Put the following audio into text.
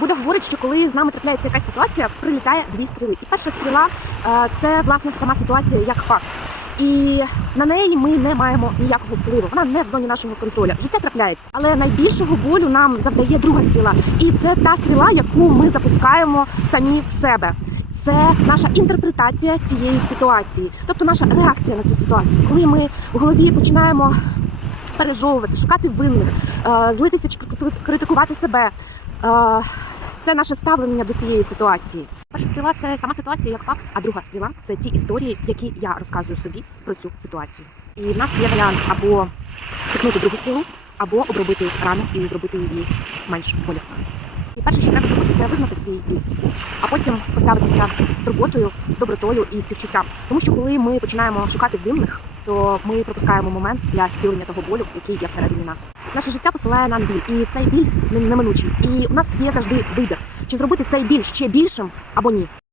Будда говорить, що коли з нами трапляється якась ситуація, прилітає дві стріли. І перша стріла е, це власне сама ситуація як факт. І на неї ми не маємо ніякого впливу. Вона не в зоні нашого контролю. Життя трапляється, але найбільшого болю нам завдає друга стріла. І це та стріла, яку ми запускаємо самі в себе. Це наша інтерпретація цієї ситуації, тобто наша реакція на цю ситуацію. Коли ми в голові починаємо пережовувати, шукати винних, е, злитися чи критикувати себе. Е, Це наше ставлення до цієї ситуації. Перша стріла це сама ситуація як факт, а друга стріла це ті історії, які я розказую собі про цю ситуацію. І в нас є варіант або пікнути другу стрілу, або обробити рану і зробити її менш болісною. І перше, що треба зробити, це визнати свій біль, а потім поставитися з турботою, добротою і співчуттям. Тому що коли ми починаємо шукати винних, то ми пропускаємо момент для зцілення того болю, який є всередині нас. Наше життя посилає нам біль, і цей біль не- неминучий. І у нас є завжди вибір, чи зробити цей біль ще більшим або ні.